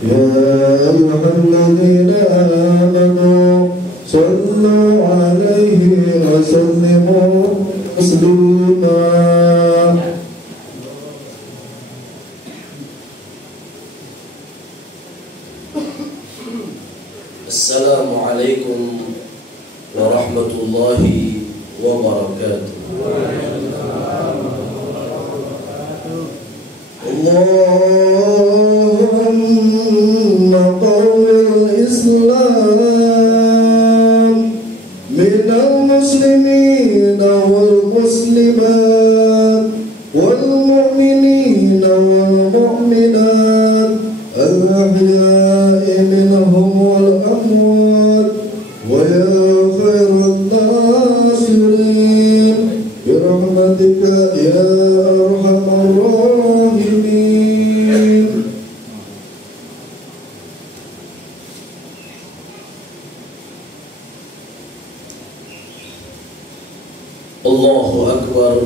يا أيها الذين آمنوا صلوا عليه وسلموا تسليما. Assalamualaikum warahmatullahi wabarakatuh. Allahumma qawwil Islam minal muslimina wal muslimat wal mu'minina wal mu'minat al-ahya'i minhum wal amwat wa ya khairan nasirin birahmatika ya arhamar rahimin. Allahu akbar,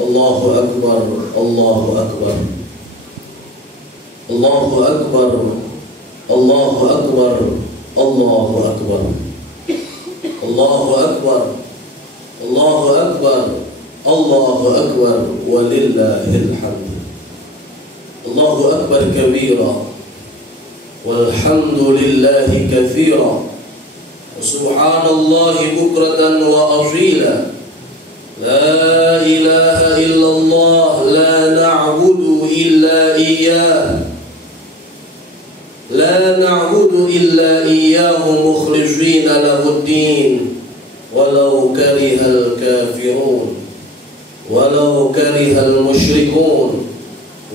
Allahu akbar, Allahu akbar, Allahu akbar, Allahu akbar, Allahu akbar, Allahu akbar, Allahu akbar, Allahu akbar, walillahil hamd. Allahu akbar kabira, walhamdulillahi kathira, subhanallahi bukratan wa asila. La ilaha illallah, la na'budu illa iyyah, la na'budu illa iyyahu mukhlishina lahuddin, walau karihal kafirun, walau karihal musyrikun,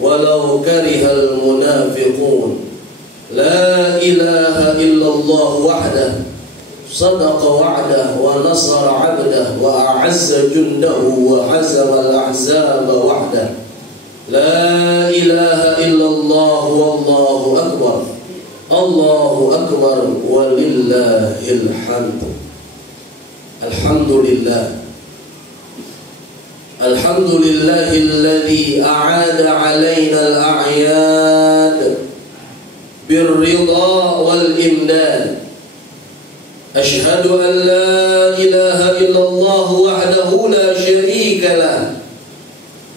walau karihal munafiqun. La ilaha illallah wahdah صدق وعده ونصر عبده وأعز جنده وهزم الأحزاب وحده. لا إله إلا الله والله أكبر، الله أكبر ولله الحمد. الحمد لله، الحمد لله الذي أعاد علينا الأعياد بالرضا والإمداد. أشهد أن لا إله إلا الله وحده لا شريك له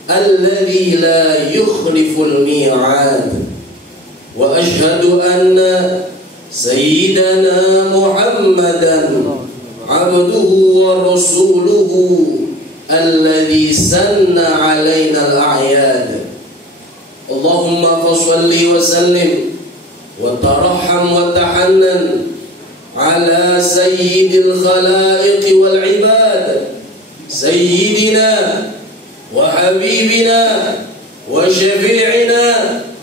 الذي لا يخلف الميعاد. وأشهد أن سيدنا محمدا عبده ورسوله الذي سن علينا الأعياد. اللهم فصل وسلم وترحم وتحنن على سيد الخلائق والعباد، سيدنا وحبيبنا وشفيعنا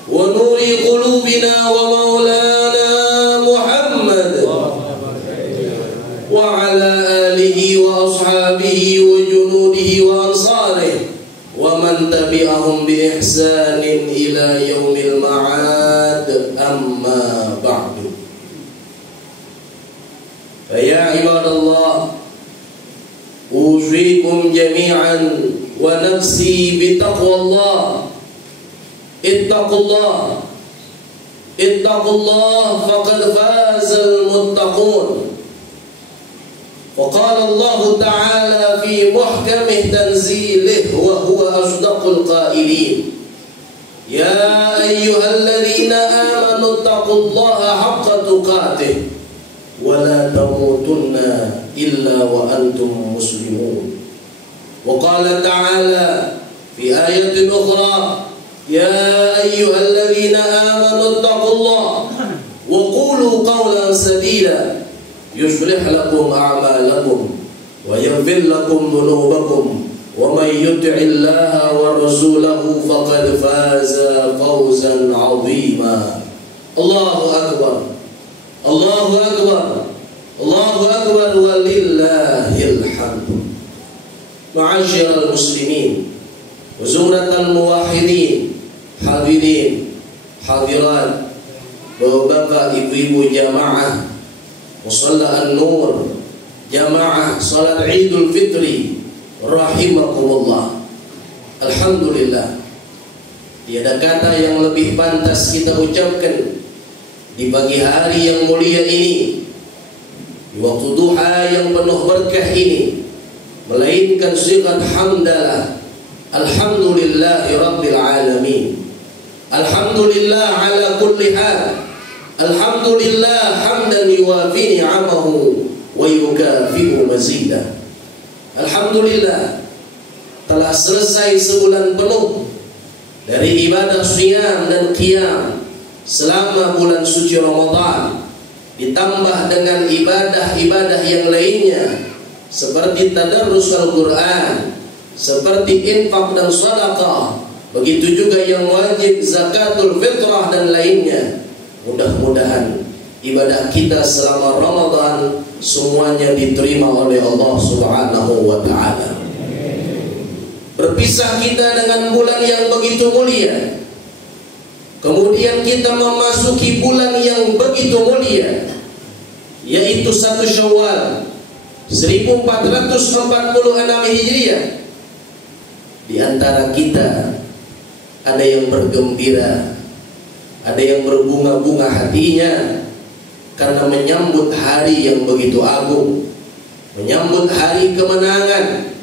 ونور قلوبنا ومولانا محمد وعلى آله وأصحابه وجنوده وأنصاره ومن تبعهم بإحسان إلى يوم المعاد. أما بعد، فيا عباد الله، أوصيكم جميعا ونفسي بتقوى الله. اتقوا الله، اتقوا الله فقد فاز المتقون. وقال الله تعالى في محكم تنزيله وهو أصدق القائلين: يا أيها الذين آمنوا اتقوا الله حق تقاته ولا تموتن إلا وأنتم مسلمون. وقال تعالى في آية أخرى: يا أيها الذين آمنوا اتقوا الله وقولوا قولا سديدا يصلح لكم أعمالكم ويغفر لكم ذنوبكم ومن يطع الله ورسوله فقد فاز فوزا عظيما. الله أكبر، الله أكبر، الله أكبر ولله الحمد. معاشر المسلمين وزمرة الموحدين، hadirin, hadirat, bapak, ibu-ibu jamaah Musalla An-Nur, jamaah salat Idul Fitri, rahimakumullah. Alhamdulillah, Tiada kata yang lebih pantas kita ucapkan di pagi hari yang mulia ini, di waktu duha yang penuh berkah ini, melainkan sigat hamdalah. Alhamdulillahi Rabbil Alamin. Alhamdulillah ala kulli hal. Alhamdulillah hamdan yuwafi ni'amahu wa yukafi'u mazidah. Alhamdulillah telah selesai sebulan penuh dari ibadah siyam dan qiyam selama bulan suci Ramadan, ditambah dengan ibadah-ibadah yang lainnya seperti tadarrus Al-Quran, seperti infak dan sedekah, begitu juga yang wajib zakatul fitrah dan lainnya. Mudah-mudahan ibadah kita selama Ramadan semuanya diterima oleh Allah Subhanahu wa ta'ala. Berpisah kita dengan bulan yang begitu mulia, kemudian kita memasuki bulan yang begitu mulia, yaitu 1 Syawal 1446 Hijriah. Di antara kita ada yang bergembira, ada yang berbunga-bunga hatinya karena menyambut hari yang begitu agung, menyambut hari kemenangan,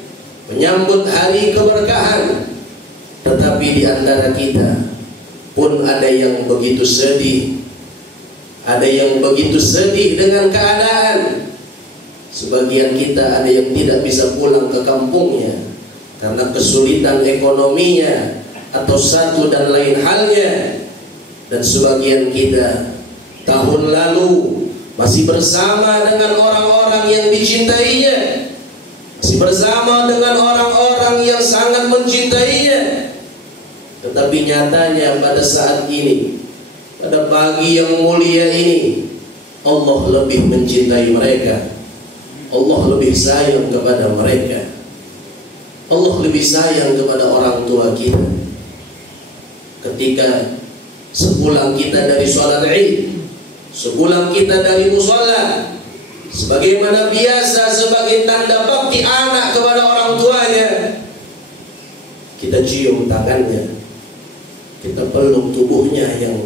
menyambut hari keberkahan. Tetapi di antara kita pun ada yang begitu sedih, ada yang begitu sedih dengan keadaan. Sebagian kita ada yang tidak bisa pulang ke kampungnya karena kesulitan ekonominya atau satu dan lain halnya. Dan sebagian kita tahun lalu masih bersama dengan orang-orang yang dicintainya, masih bersama dengan orang-orang yang sangat mencintainya. Tetapi nyatanya pada saat ini, pada pagi yang mulia ini, Allah lebih mencintai mereka, Allah lebih sayang kepada mereka, Allah lebih sayang kepada orang tua kita. Ketika sepulang kita dari sholat Id, sepulang kita dari mushola, sebagaimana biasa sebagai tanda bakti anak kepada orang tuanya, kita cium tangannya, kita peluk tubuhnya yang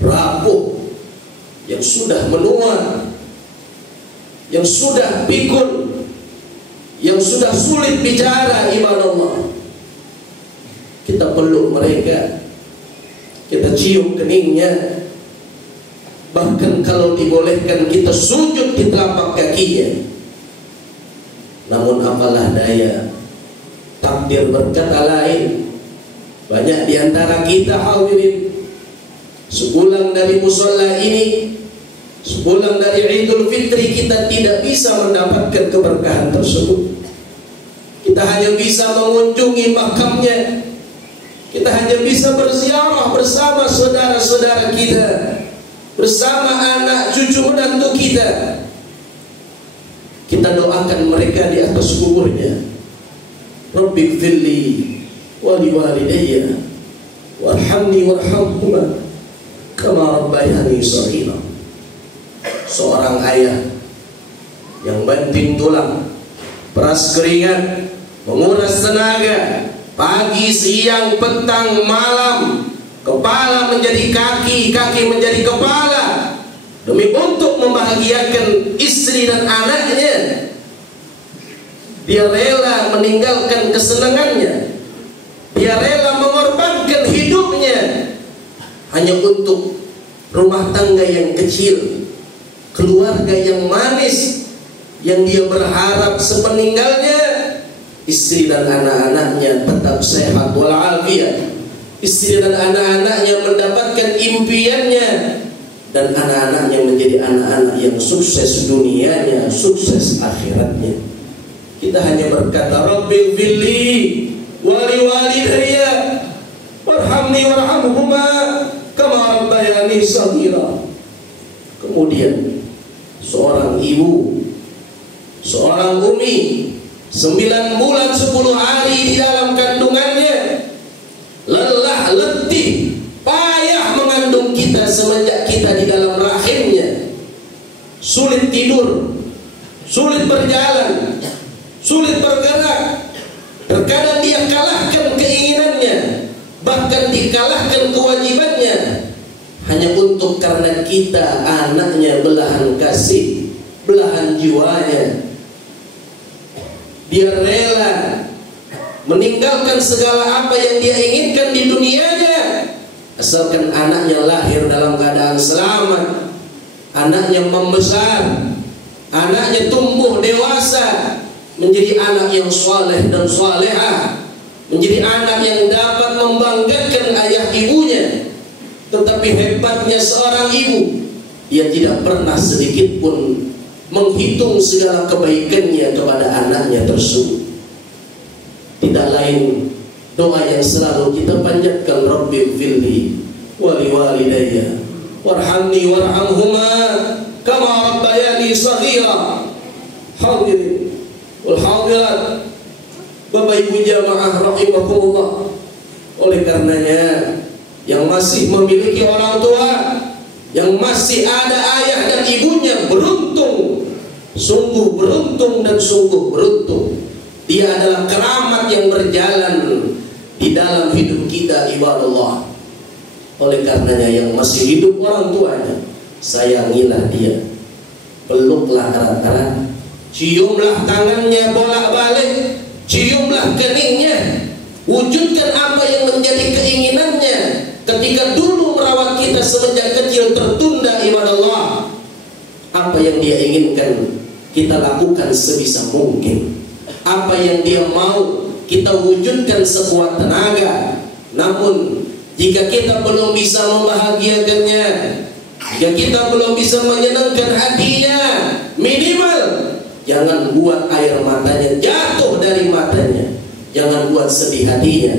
rapuh, yang sudah menua, yang sudah pikun, yang sudah sulit bicara, ibadah Allah. Kita peluk mereka, kita cium keningnya, bahkan kalau dibolehkan kita sujud di telapak kakinya. Namun apalah daya, takdir berkata lain. Banyak di antara kita hadirin, sepulang dari mushola ini, sepulang dari Idul Fitri, kita tidak bisa mendapatkan keberkahan tersebut. Kita hanya bisa mengunjungi makamnya, kita hanya bisa berziarah bersama saudara-saudara kita, bersama anak cucu menantu kita. Kita doakan mereka di atas kuburnya. Rabbighfirli wa liwalidayya warhamni warhamhuma kama rabbayani shaghira. Seorang ayah yang banting tulang, peras keringat, menguras tenaga, pagi, siang, petang, malam, kepala menjadi kaki, kaki menjadi kepala, demi untuk membahagiakan istri dan anaknya. Dia rela meninggalkan kesenangannya, dia rela mengorbankan hidupnya hanya untuk rumah tangga yang kecil, keluarga yang manis, yang dia berharap sepeninggalnya istri dan anak-anaknya tetap sehat walafiat, istri dan anak-anaknya mendapatkan impiannya, dan anak-anaknya menjadi anak-anak yang sukses dunianya, sukses akhiratnya. Kita hanya berkata Rabbighfirli wa liwalidayya warhamni warhamhuma kama rabbayani shaghira. Kemudian seorang ibu, seorang umi, 9 bulan 10 hari di dalam kandungannya, lelah letih payah mengandung kita semenjak kita di dalam rahimnya, sulit tidur, sulit berjalan, sulit bergerak. Terkadang dia kalahkan keinginannya, bahkan dikalahkan kewajibannya hanya untuk karena kita anaknya, belahan kasih, belahan jiwanya. Dia rela meninggalkan segala apa yang dia inginkan di dunianya asalkan anaknya lahir dalam keadaan selamat, anaknya membesar, anaknya tumbuh dewasa menjadi anak yang saleh dan salehah, menjadi anak yang dapat membanggakan ayah ibunya. Tetapi hebatnya seorang ibu, dia tidak pernah sedikit pun menghitung segala kebaikannya kepada anaknya tersebut. Tidak lain doa yang selalu kita panjatkan, Rabbighfirli wa liwalidayya warhamni warhamhuma kama rabbayani shaghira. Hadirin wal hadirat, Bapak Ibu jamaah rahimakumullah. Oleh karenanya, yang masih memiliki orang tua, yang masih ada ayah dan ibunya, beruntung, sungguh beruntung dan sungguh beruntung. Dia adalah keramat yang berjalan di dalam hidup kita, ibadallah. Oleh karenanya, yang masih hidup orang tuanya, sayangilah dia, peluklah erat-erat, ciumlah tangannya bolak-balik, ciumlah keningnya, wujudkan apa yang menjadi keinginannya. Ketika dulu merawat kita semenjak kecil tertunda, ibadallah, apa yang dia inginkan kita lakukan sebisa mungkin. Apa yang dia mau kita wujudkan sekuat tenaga. Namun jika kita belum bisa membahagiakannya, jika kita belum bisa menyenangkan hatinya, minimal jangan buat air matanya jatuh dari matanya, jangan buat sedih hatinya,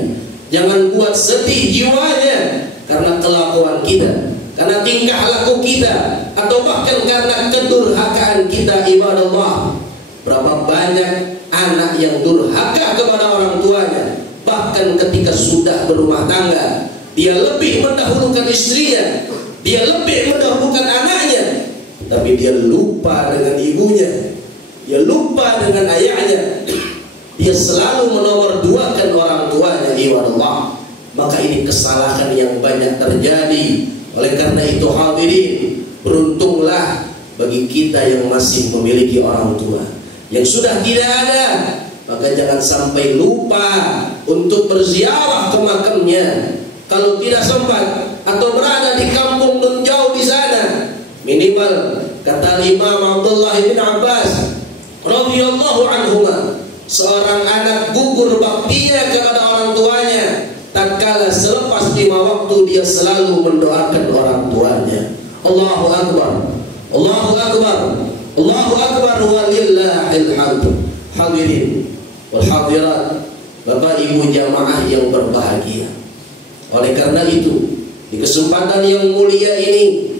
jangan buat sedih jiwanya karena kelakuan kita, karena tingkah laku kita, atau bahkan karena kedurhakaan kita, ibadallah. Berapa banyak anak yang durhaka kepada orang tuanya, bahkan ketika sudah berumah tangga, dia lebih mendahulukan istrinya, dia lebih mendahulukan anaknya, tapi dia lupa dengan ibunya, dia lupa dengan ayahnya, dia selalu menomorduakan orang tuanya, ibadallah. Maka ini kesalahan yang banyak terjadi. Oleh karena itu, hadirin, beruntunglah bagi kita yang masih memiliki orang tua. Yang sudah tidak ada, maka jangan sampai lupa untuk berziarah ke makamnya. Kalau tidak sempat atau berada di kampung nun jauh di sana, minimal kata Imam Abdullah bin Abbas radhiyallahu anhuma, seorang anak gugur baktinya kepada orang tuanya tatkala selepas 5 waktu dia selalu mendoakan orang tuanya. Allahu akbar, Allahu akbar, Allahu akbar walillahil hamd. Hadirin wal hadirat, Bapak Ibu jamaah yang berbahagia. Oleh karena itu, di kesempatan yang mulia ini,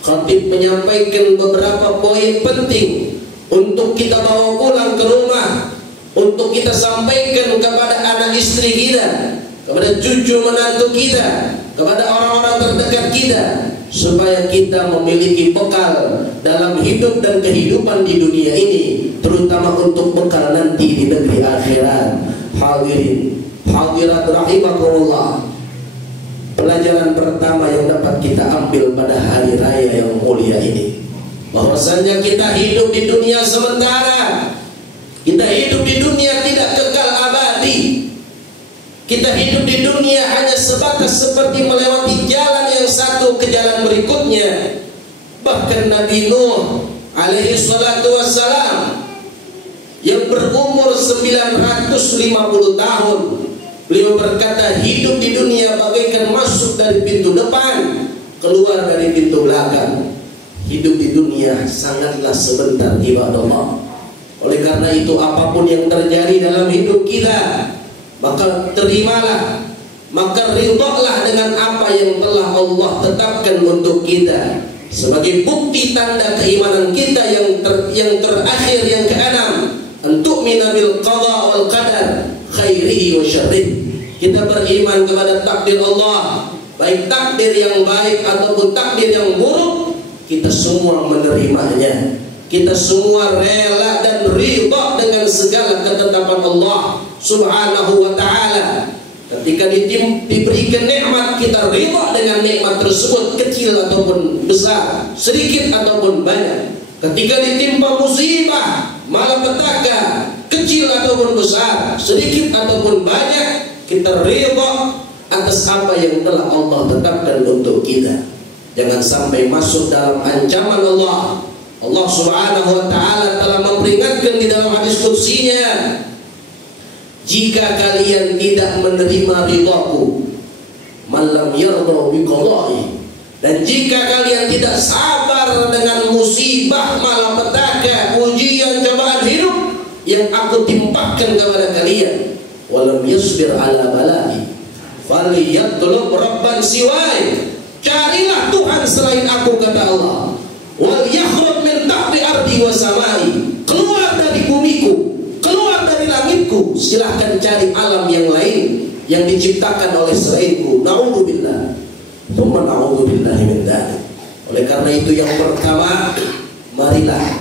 khatib menyampaikan beberapa poin penting untuk kita bawa pulang ke rumah, untuk kita sampaikan kepada anak istri kita, kepada cucu menantu kita, kepada orang-orang terdekat kita, supaya kita memiliki bekal dalam hidup dan kehidupan di dunia ini, terutama untuk bekal nanti di negeri akhirat. Hadirin hadirat rahimakumullah, pelajaran pertama yang dapat kita ambil pada hari raya yang mulia ini, bahwasanya kita hidup di dunia sementara. Kita hidup di dunia tidak kekal abadi. Kita hidup di dunia hanya sebatas seperti melewati jalan yang satu ke jalan berikutnya. Bahkan Nabi Nuh alaihi salatu wassalam yang berumur 950 tahun, beliau berkata, hidup di dunia bagaikan masuk dari pintu depan, keluar dari pintu belakang. Hidup di dunia sangatlah sebentar, ibadallah. Oleh karena itu, apapun yang terjadi dalam hidup kita, maka terimalah, maka ridholah dengan apa yang telah Allah tetapkan untuk kita sebagai bukti tanda keimanan kita yang terakhir, yang keenam, antu'mina bil qada wal qadar khairihi wa syarrihi. Kita beriman kepada takdir Allah, baik takdir yang baik ataupun takdir yang buruk, kita semua menerimanya. Kita semua rela dan ridha dengan segala ketetapan Allah Subhanahu wa ta'ala. Ketika diberikan nikmat, kita ridha dengan nikmat tersebut, kecil ataupun besar, sedikit ataupun banyak. Ketika ditimpa musibah, malapetaka, kecil ataupun besar, sedikit ataupun banyak, kita ridha atas apa yang telah Allah tetapkan untuk kita. Jangan sampai masuk dalam ancaman Allah. Allah Subhanahu wa ta'ala telah memperingatkan di dalam hadis qudsinya, jika kalian tidak menerima ridhaku, man lam yarda bi qada'i, dan jika kalian tidak sabar dengan musibah, malapetaka, ujian, cobaan hidup yang aku timpakan kepada kalian, walam yasbir ala bala'i falyatlub rabban siwai, carilah Tuhan selain aku, kata Allah. Wal yakhruj min tahti ardi wa samai, keluar dari bumiku, keluar dari langitku, silahkan cari alam yang lain yang diciptakan oleh selainku. Na'udzubillah, tsumma na'udzubillahi min dzalik. Oleh karena itu yang pertama, marilah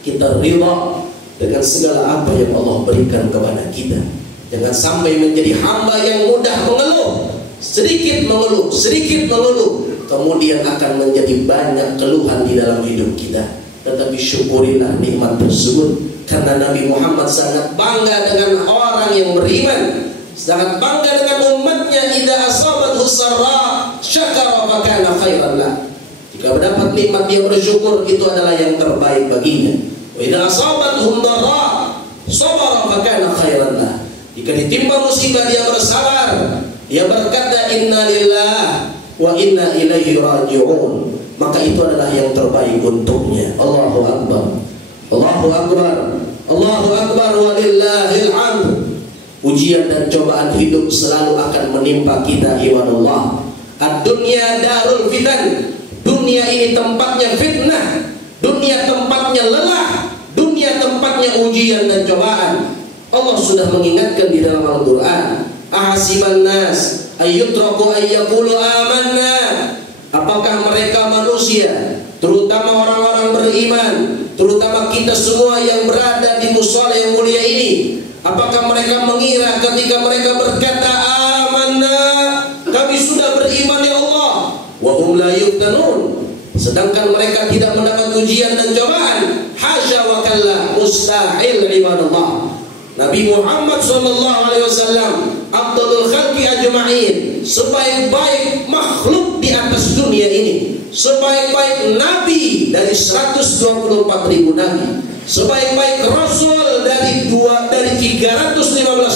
kita ridha dengan segala apa yang Allah berikan kepada kita. Jangan sampai menjadi hamba yang mudah mengeluh, sedikit mengeluh, kemudian akan menjadi banyak keluhan di dalam hidup kita. Tetapi syukurilah nikmat tersebut, karena Nabi Muhammad sangat bangga dengan orang yang beriman, sangat bangga dengan umatnya. Idza asabathu sarra syakara fa kana khairan lah. Jika mendapat nikmat dia bersyukur, itu adalah yang terbaik baginya. Wa idza asabathu dharra sabara fa kana khairan lah. Jika ditimpa musibah dia bersabar, dia berkata inna lillah wa inna ilaihi raji'un, maka itu adalah yang terbaik untuknya. Allahu akbar, Allahu akbar, Allahu akbar, walillahil hamd. Ujian dan cobaan hidup selalu akan menimpa kita, ibadallah. Ad-dunya darul fitan, dunia ini tempatnya fitnah, dunia tempatnya lelah, dunia tempatnya ujian dan cobaan. Allah sudah mengingatkan di dalam Al-Quran, ahasiban nas ayyutraku ayyaqulu amanna, apakah mereka manusia, terutama orang-orang beriman, terutama kita semua yang berada di mushola yang mulia ini, apakah mereka mengira ketika mereka berkata amanna, kami sudah beriman ya Allah, wa hum la yuftanun, sedangkan mereka tidak mendapat ujian dan cobaan? Hasya wa kalla, mustahil, ibadallah. Nabi Muhammad SAW, afdalul khalqi ajma'in, sebaik-baik makhluk di atas dunia ini, sebaik-baik nabi dari 124.000 nabi, sebaik-baik rasul dari 315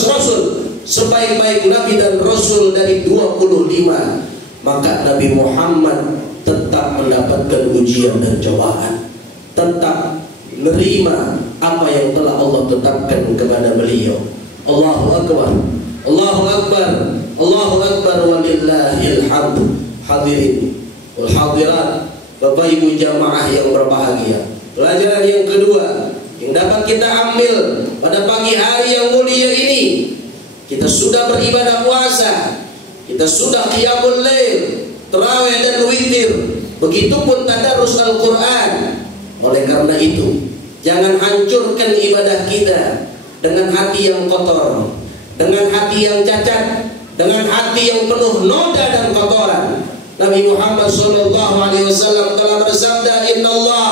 rasul, sebaik-baik nabi dan rasul dari 25, maka Nabi Muhammad tetap mendapatkan ujian dan cobaan, tetap menerima apa yang telah Allah tetapkan kepada beliau. Allahu akbar, Allahu akbar, Allahu akbar, walillahil hamd. Hadirin wal hadirat, Bapak Ibu jamaah yang berbahagia, pelajaran yang kedua yang dapat kita ambil pada pagi hari yang mulia ini, kita sudah beribadah puasa, kita sudah qiyamul lail, tarawih dan witir, begitupun tadarus Al-Quran. Oleh karena itu, jangan hancurkan ibadah kita dengan hati yang kotor, dengan hati yang cacat, dengan hati yang penuh noda dan kotoran. Nabi Muhammad SAW telah bersabda, Inna Allah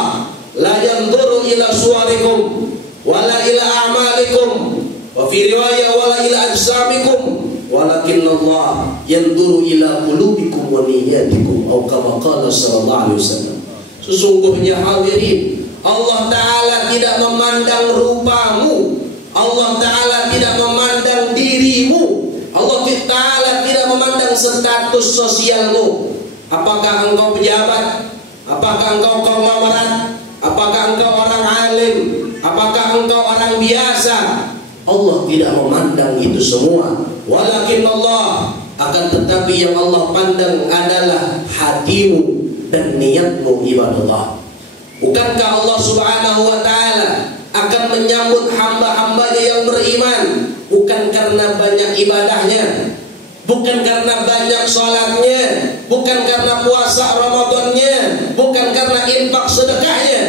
la yanzuru ila suwarikum wala ila a'malikum, wa fi riwayah wala ila ajsamikum, walakin Allah yanzuru ila qulubikum wa niyyatikum, atau kama qala sallallahu alaihi wasallam. Sesungguhnya hadirin, Allah Ta'ala tidak memandang rupamu, Allah Ta'ala tidak memandang dirimu, Allah Ta'ala tidak memandang status sosialmu. Apakah engkau pejabat, apakah engkau konglomerat, apakah engkau orang alim, apakah engkau orang biasa, Allah tidak memandang itu semua. Walakin Allah, akan tetapi yang Allah pandang adalah hatimu dan niatmu, ibadallah. Bukankah Allah Subhanahu wa ta'ala akan menyambut hamba-hambanya yang beriman bukan karena banyak ibadahnya, bukan karena banyak sholatnya, bukan karena puasa Ramadannya, bukan karena infak sedekahnya.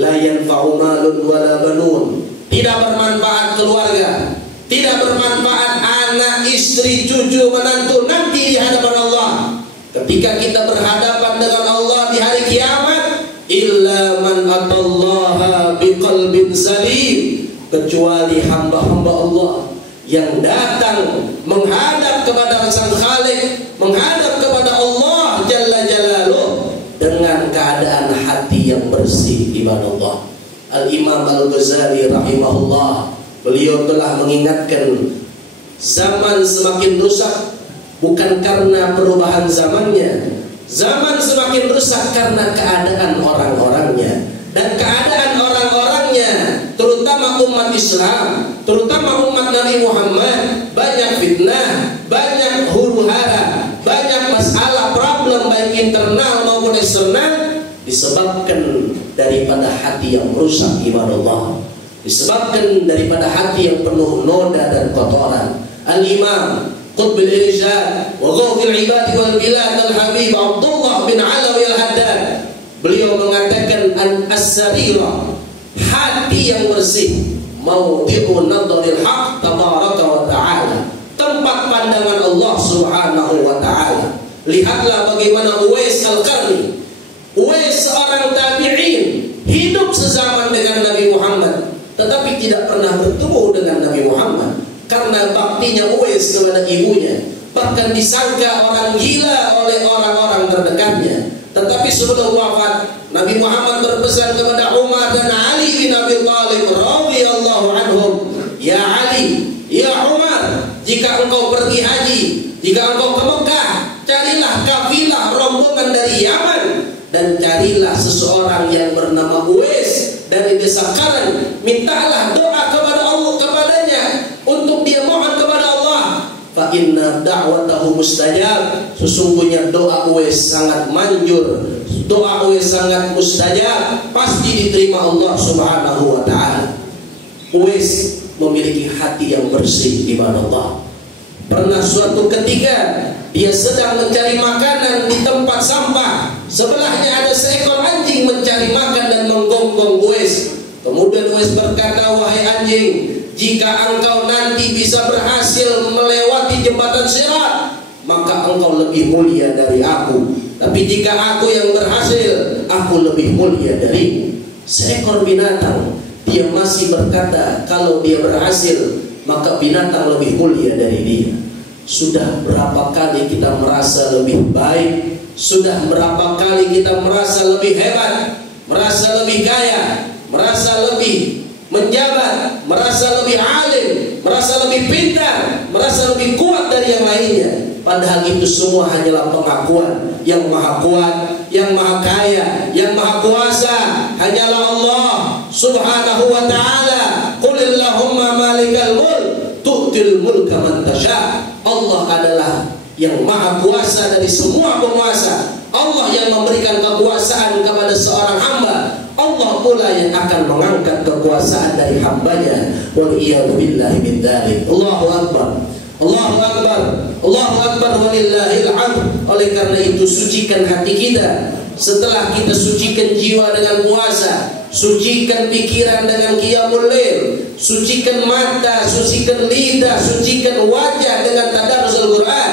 La yanfa'u malun wala banun, tidak bermanfaat keluarga, tidak bermanfaat anak, istri, cucu, menantu nanti di hadapan Allah. Ketika kita berhadapan dengan Allah di hari kiamat, illa man atallaha biqalbin salim, kecuali hamba-hamba Allah yang datang menghadap kepada Sang Khalik, menghadap kepada Allah Jalla Jalaluh dengan keadaan hati yang bersih. Ibadallah, Al-Imam Al-Ghazali rahimahullah, beliau telah mengingatkan zaman semakin rusak bukan karena perubahan zamannya. Zaman semakin rusak karena keadaan orang-orangnya. Dan keadaan orang-orangnya, terutama umat Islam, terutama umat Nabi Muhammad, banyak fitnah, banyak huru-hara, banyak masalah, problem baik internal maupun eksternal, disebabkan daripada hati yang rusak. Ibadallah, disebabkan daripada hati yang penuh noda dan kotoran. Al-Imam Qutbil Irsyad wa Ghawthil Ibad wal Bilad Al-Habib Abdullah bin Alawi Al-Haddad, beliau mengatakan as-sarira, hati yang bersih, mawdi'u nadharil haq tabaraka wa ta'ala, tempat pandangan Allah subhanahu wa ta'ala. Lihatlah bagaimana Uwais Al-Qarni, Uwais seorang tabi'in, hidup sezaman dengan Nabi Muhammad, tetapi tidak pernah bertemu dengan Nabi Muhammad karena baktinya Uwais kepada ibunya. Bahkan disangka orang gila oleh orang-orang terdekatnya. Tetapi sebelum wafat, Nabi Muhammad berpesan kepada Umar dan Ali bin Abi Thalib radhiyallahu anhum, ya Ali, ya Umar, jika engkau pergi haji, jika engkau ke Mekah, carilah kafilah rombongan dari Yaman dan carilah seseorang yang bernama Uwais dari desa Qaran, mintalah doa kepada Allah kepadanya untuk dia mohon kepada Allah. Fa inna da'watahu mustajab, sesungguhnya doa Uwais sangat manjur, doa Uwais sangat mustajab, pasti diterima Allah subhanahu wa ta'ala. Uwais memiliki hati yang bersih di mana Allah. Pernah suatu ketika dia sedang mencari makanan di tempat sampah, sebelahnya ada seekor anjing mencari makan dan menggonggong Uwais. Kemudian Uwais berkata, wahai anjing, jika engkau nanti bisa berhasil melewati jembatan Sirat, maka engkau lebih mulia dari aku. Tapi jika aku yang berhasil, aku lebih mulia darimu. Seekor binatang, dia masih berkata kalau dia berhasil, maka binatang lebih mulia dari dia. Sudah berapa kali kita merasa lebih baik, sudah berapa kali kita merasa lebih hebat, merasa lebih kaya, merasa lebih menjabat, merasa lebih alim, merasa lebih pintar, merasa lebih kuat dari yang lainnya. Padahal itu semua hanyalah pengakuan. Yang maha kuat, yang maha kaya, yang maha kuasa hanyalah Allah subhanahu wa ta'ala. Qulillahumma malikal mulk tu'til mulka man tasha. Allah adalah yang maha kuasa dari semua penguasa. Allah yang memberikan kekuasaan kepada seorang hamba. Allah pula yang akan mengangkat kekuasaan dari hambanya. Waliyadu billahi min dzalik. Allahu akbar, Allahu akbar, Allahu akbar, walillahil hamd. Oleh karena itu, sucikan hati kita. Setelah kita sucikan jiwa dengan puasa, sucikan pikiran dengan qiyamul lail, sucikan mata, sucikan lidah, sucikan wajah dengan tadarrusul Quran,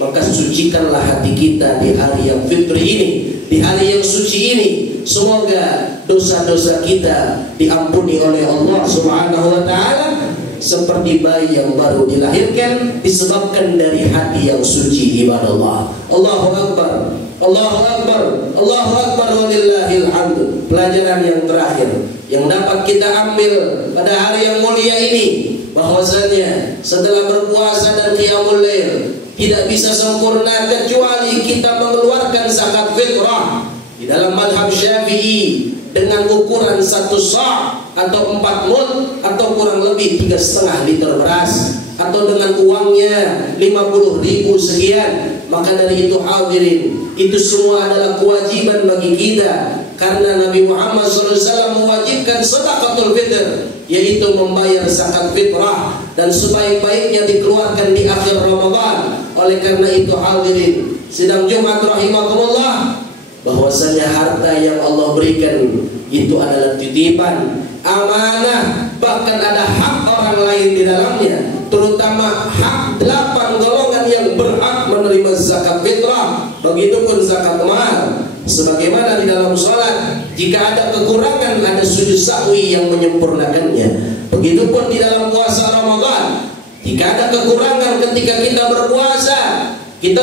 maka sucikanlah hati kita di hari yang fitri ini, di hari yang suci ini. Semoga dosa-dosa kita diampuni oleh Allah subhanahu wa ta'ala, seperti bayi yang baru dilahirkan, disebabkan dari hati yang suci. Ibadallah, Allahu akbar, Allahu akbar, Allahu akbar, walillahil hamd. Pelajaran yang terakhir yang dapat kita ambil pada hari yang mulia ini, bahwasanya setelah berpuasa dan qiyamul lail tidak bisa sempurna kecuali kita mengeluarkan zakat fitrah. Di dalam madhab Syafi'i dengan ukuran 1 sa' atau 4 mud atau kurang lebih 3,5 liter beras, atau dengan uangnya 50.000 sekian. Maka dari itu hadirin, itu semua adalah kewajiban bagi kita, karena Nabi Muhammad SAW mewajibkan sedekatul fitr, yaitu membayar zakat fitrah, dan sebaik-baiknya dikeluarkan di akhir Ramadan. Oleh karena itu hadirin sidang Jumat rahimakumullah, bahwasanya harta yang Allah berikan itu adalah titipan, amanah, bahkan ada hak orang lain di dalamnya, terutama hak 8 golongan yang berhak menerima zakat fitrah. Begitupun zakat mal. Sebagaimana di dalam sholat, jika ada kekurangan, ada sujud sahwi yang menyempurnakannya. Begitupun di dalam puasa Ramadan, jika ada kekurangan ketika kita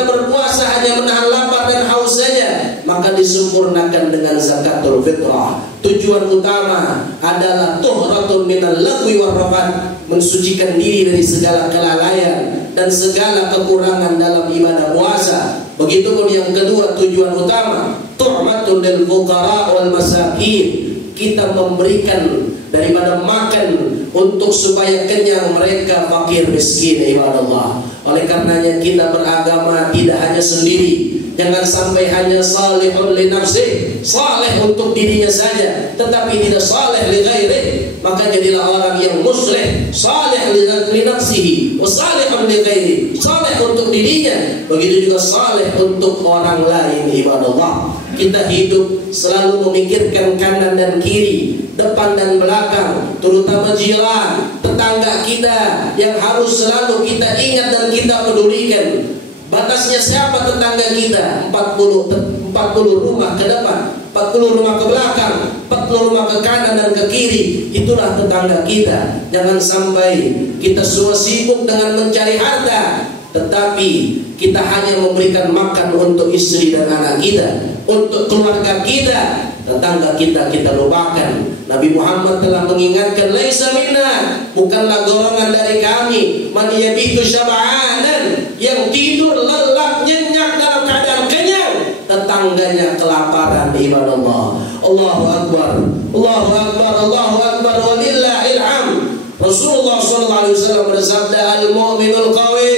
berpuasa hanya menahan lapar dan haus saja, maka disempurnakan dengan zakatul fitrah. Tujuan utama adalah tuhratun minal lagwi warrafat, mensucikan diri dari segala kelalaian dan segala kekurangan dalam ibadah puasa. Begitupun yang kedua, tujuan utama tuhmatun lil fuqara wal masakin, kita memberikan daripada makan untuk supaya kenyang mereka fakir miskin, ibadallah. Oleh karenanya kita beragama tidak hanya sendiri. Jangan sampai hanya salihun li nafsi, saleh untuk dirinya saja, tetapi tidak saleh li ghairi. Maka jadilah orang yang muslih, saleh li nafsihi wa salihun li ghairi, saleh untuk dirinya, begitu juga saleh untuk orang lain, ibadallah. Kita hidup selalu memikirkan kanan dan kiri, depan dan belakang, terutama jiran, tetangga kita yang harus selalu kita ingat dan kita pedulikan. Batasnya siapa tetangga kita? 40 rumah ke depan, 40 rumah ke belakang, 40 rumah ke kanan dan ke kiri. Itulah tetangga kita. Jangan sampai kita semua sibuk dengan mencari harta, tetapi kita hanya memberikan makan untuk istri dan anak kita, untuk keluarga kita. Tetangga kita lupakan. Nabi Muhammad telah mengingatkan, laisa minna, bukanlah golongan dari kami, man yabitu syab'anan, yang tidur lelap nyenyak dalam keadaan kenyang, tetangganya kelaparan, ibadallah. Allahu akbar, Allahu akbar, Allahu akbar, walillahil hamd. Rasulullah sallallahu alaihi wasallam bersabda, al-mu'minul qawi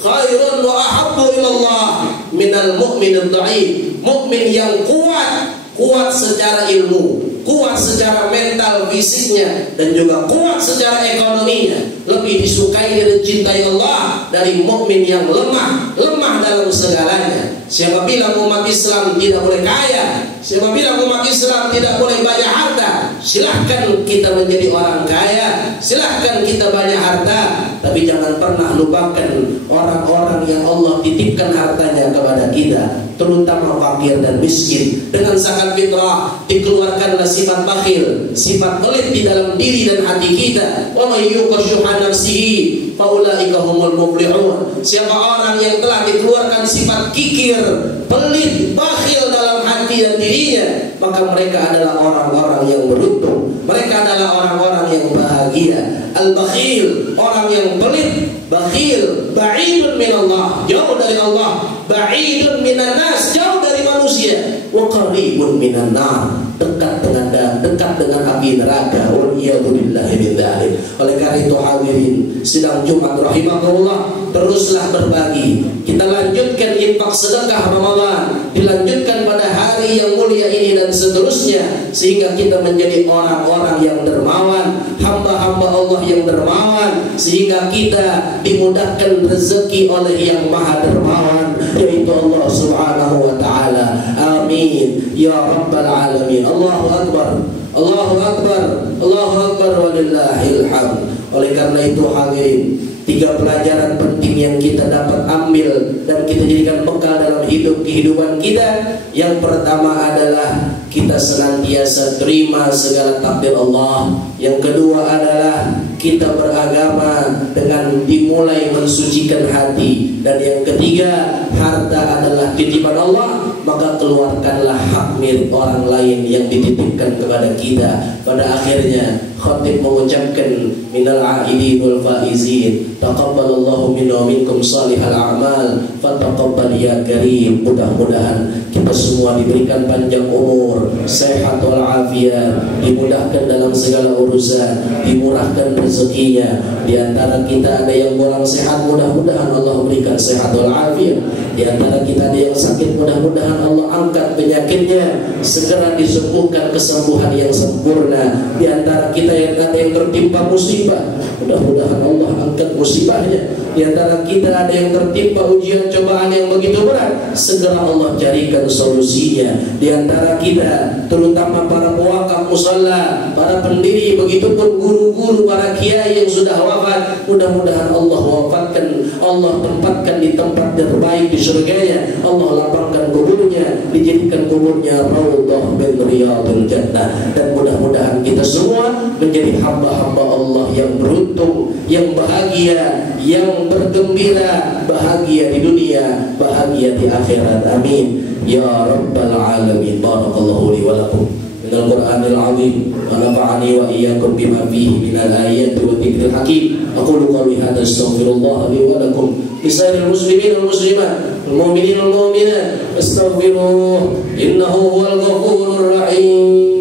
khairun wa ahabbu ilallah minal mu'minid dha'if. Mukmin yang kuat secara ilmu, kuat secara mental fisiknya, dan juga kuat secara ekonominya, lebih disukai dan dicintai Allah dari mukmin yang lemah dalam segalanya. Siapa bilang umat Islam tidak boleh kaya? Siapa bilang umat Islam tidak boleh banyak harta? Silahkan kita menjadi orang kaya, silahkan kita banyak harta, tapi jangan pernah lupakan orang-orang yang Allah titipkan hartanya kepada kita, terutama fakir dan miskin. Dengan zakat fitrah dikeluarkanlah sifat bakhil, sifat pelit di dalam diri dan hati kita. Wa may yuqashuha nafsihi fa ulaika humul muflihun. Siapa orang yang telah dikeluarkan sifat kikir, pelit, bakhil dalam hati dan dirinya, maka mereka adalah orang-orang yang beruntung. Mereka adalah orang-orang yang bahagia. Al-bakhil, orang yang pelit, bakhil, ba'idun minallah, jauh dari Allah, ba'idun minan nas, jauh dari manusia, wa qaribun minan nar, dekat dengan api neraka. Waliyadu billahi min dzalik. Oleh karena itu hadirin sidang Jumat rahimahullah, teruslah berbagi. Kita lanjutkan infak sedekah Ramadan, dilanjutkan pada hari yang mulia ini dan seterusnya, sehingga kita menjadi orang-orang yang dermawan, hamba-hamba Allah yang dermawan, sehingga kita dimudahkan rezeki oleh yang maha dermawan, yaitu Allah subhanahu wa ta'ala. Amin ya rabbal alamin. Allahu akbar, Allahu akbar, Allahu akbar, walillahil hamd. Oleh karena itu hadirin, 3 pelajaran penting yang kita dapat ambil dan kita jadikan bekal dalam kehidupan kita. Yang pertama adalah kita senantiasa terima segala takdir Allah. Yang kedua adalah kita beragama dengan dimulai mensucikan hati. Dan yang ketiga, harta adalah titipan Allah, maka keluarkanlah hak milik orang lain yang dititipkan kepada kita. Pada akhirnya khatib mengucapkan minal aidin wal faizin, taqabbalallahu minna wa minkum salihal a'mal, fataqabbal ya karim. Mudah-mudahan kita semua diberikan panjang umur, sehat wal afiat, dimudahkan dalam segala urusan, dimurahkan rezekinya. Di antara kita ada yang kurang sehat, mudah-mudahan Allah berikan sehat wal afiat. Di antara kita ada yang sakit, mudah-mudahan Allah angkat penyakitnya, segera disembuhkan kesembuhan yang sempurna. Di antara kita yang ada yang tertimpa musibah, mudah-mudahan Allah angkat musibahnya. Di antara kita ada yang tertimpa ujian cobaan yang begitu berat, segera Allah jadikan solusinya. Di antara kita, terutama para pewakaf musalla, para pendiri, begitupun guru-guru, para kiai yang sudah wafat, mudah-mudahan Allah wafatkan, Allah tempatkan di tempat terbaik di surganya, Allah lapangkan kuburnya, dijadikan kuburnya raudhah min riyadil jannah. Dan mudah-mudahan kita semua menjadi hamba-hamba Allah yang beruntung, yang bahagia, yang bergembira, bahagia di dunia, bahagia di akhirat. Amin ya rabbal alamin. Barakallahu li wa lakum minal Qur'anil azim wa nafa'ani wa iyyakum bima fihi minal ayati wa dzikril hakim. Aqulu qawli hadza astaghfirullah li wa lakum lisairil muslimin wal muslimat wal mu'minin wal mu'minat astaghfiruh innahu huwal ghafurur rahim.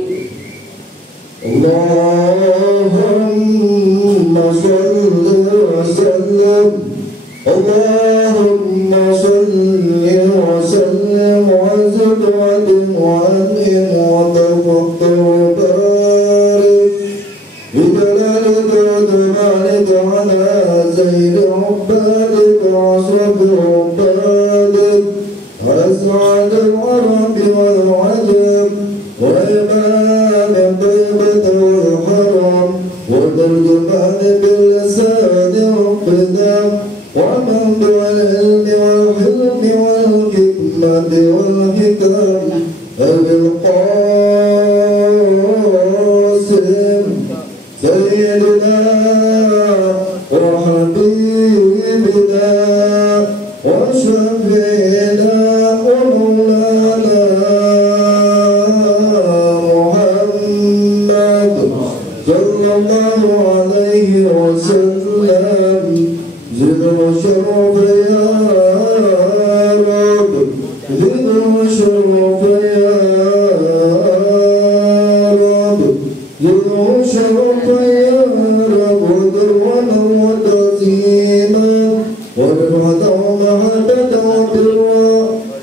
Allahumma salli wa sallim, Allahumma salli wa sallim wa zid wa dim wa an'im wa tawakkal wa barik bi jalalika wa jamalika ala sayyidi ubadika wa asrafi ubadik wa as'ad al-arabi wal ajab wa imam al-tayyibah wal haram wa tarjuman bil-lisan wal-qidam ومن بالعلم والحلم والحكمة والحكم أبي القاسم سيدنا وحبيبنا وشفينا ومولانا محمد صلى الله عليه وسلم. زد وشرف يا رب، زد وشرف يا رب، زد وشرف يا رب، ودرنا وتعظيما ورفعة ومحبة وبرا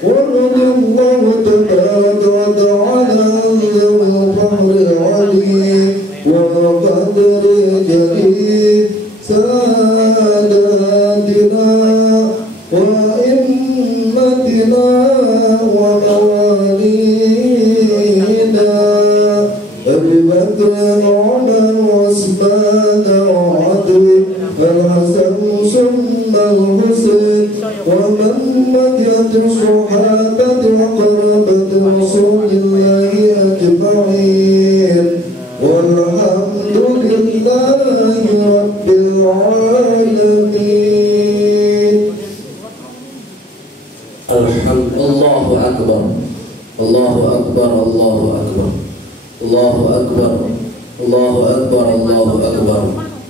ورضي الله تبارك وتعالى عن ذوي الفخر العليم والقدر الجليل ساداتنا وأئمتنا وموالينا أبي بكر وعمر وعثمان وعلي الحسن ثم الحسين ومن مضيت الصحابة وقربة رسول الله أجمعين والحمد لله رب العالمين. Allahu akbar, Allahu akbar, Allahu akbar, Allahu akbar, Allahu akbar, Allahu akbar,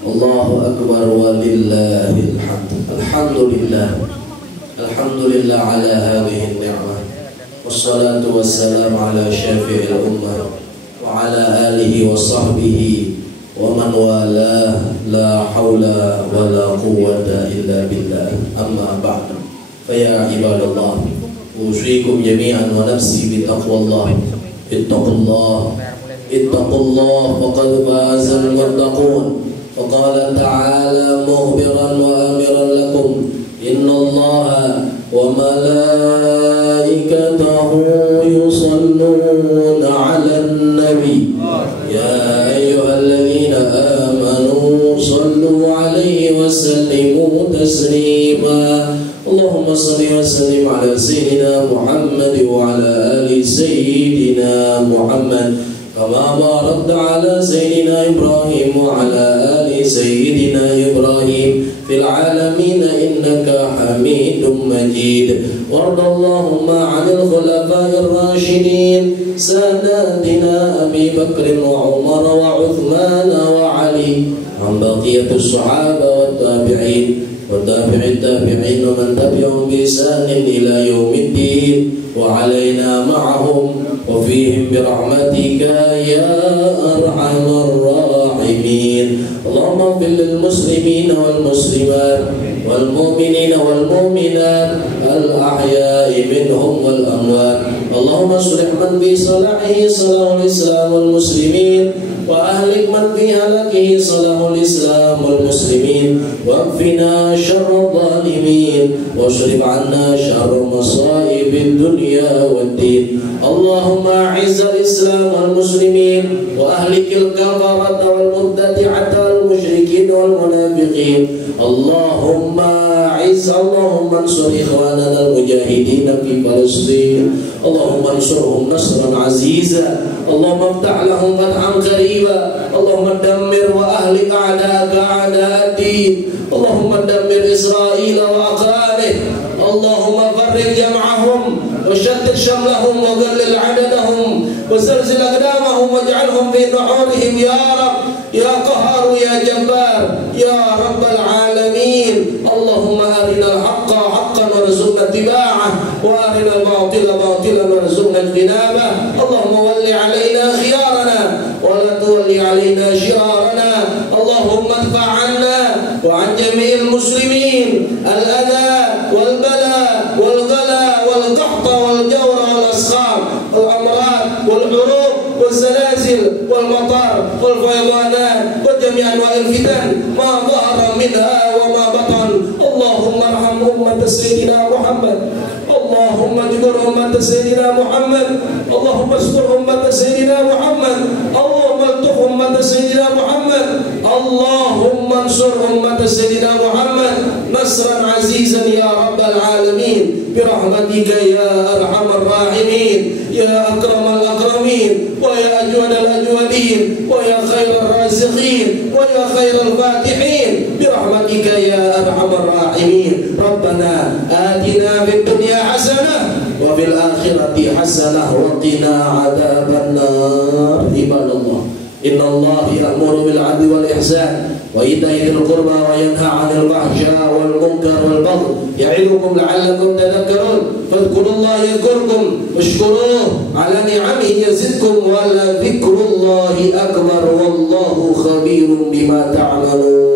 Allahu akbar walillahil hamd. Alhamdulillah, alhamdulillah ala hadhihi ni'mah. Wassalatu wassalamu ala syafi'il ummah wa ala alihi wa sahbihi wa man wala. La hawla wa la quwwata illa billah. Amma ba'd. Faya ibadallah, usikum jami'an wa nafsi bitaqwallah. Ittaqullah, ittaqullah faqad fazal muttaqun. Faqala ta'ala mukhbiran wa amiran lakum innallaha wa malaikatahu yusalluna 'alan nabi ya ayyuhalladzina amanu sallu 'alaihi wa sallimu taslima. Allahumma salli wa sallim ala sayyidina Muhammad wa ala ali sayyidina Muhammad kama barakta ala sayyidina Ibrahim wa ala ali sayyidina Ibrahim fil alamin innaka Hamidum Majid. Warda Allahumma 'anil khulafa'ir rasyidin sadatina Abi Bakr wa Umar wa Uthman wa Ali an baqiyatus sahaba wat tabi'in وتابع التابعين ومن تبعهم بإحسان إلى يوم الدين وعلينا معهم وفيهم برحمتك يا أرحم الراحمين. اللهم اغفر للمسلمين والمسلمات والمؤمنين والمؤمنات الأحياء منهم والأموات. اللهم اصلح من في صلاحه صلاح الإسلام والمسلمين وأهلك من في هلكه صلاح الإسلام والمسلمين واكفنا شر الظالمين واصرف عنا شر مصائب الدنيا والدين. اللهم أعز الإسلام والمسلمين وأهلك الكفرة والمبتدعة والمشركين والمنافقين. اللهم أعز اللهم انصر إخواننا المجاهدين في فلسطين. اللهم انصرهم نصرا عزيزا. اللهم افتح لهم فتحا قريبا. اللهم دمر وأهلك أعداءك أعداء الدين. اللهم دمر إسرائيل وأقرانه. اللهم فرق جمعهم وشتت شملهم وقلل عددهم وزلزل أقدامهم واجعلهم في نحورهم يا رب يا قهار يا جبار يا رب العالمين. اللهم أرنا الحق حقا وارزقنا اتباعه وأرنا الباطل باطلا وارزقنا اجتنابه. اللهم ول علينا خيارنا ولا تولي علينا شرارنا. اللهم ادفع عنا وعن جميع المسلمين الأذى والبلاء والغلا والقحط والجور والأسقام والأمراض والحروب والزلازل والمطر والفيضانات وجميع أنواع الفتن ما ظهر منها وما بطن. اللهم ارحم أمة سيدنا محمد. اللهم اجبر أمة سيدنا محمد. اللهم استر أمة سيدنا محمد. اللهم الطف أمة سيدنا محمد. اللهم انصر أمة سيدنا محمد نصرا عزيزا يا رب العالمين برحمتك يا أرحم الراحمين يا أكرم الأكرمين ويا أجود الأجودين ويا خير الرازقين ويا خير الفاتحين برحمتك يا أرحم الراحمين. ربنا آتنا في الدنيا حسنة وفي الآخرة حسنة وقنا عذاب النار. عباد الله إن الله يأمر بالعدل والإحسان وإيتاء ذي القربى وينهى عن الفحشاء والمنكر والبغي يعظكم لعلكم تذكرون. فاذكروا الله يذكركم واشكروه على نعمه يزدكم ولذكر الله أكبر والله خبير بما تعملون.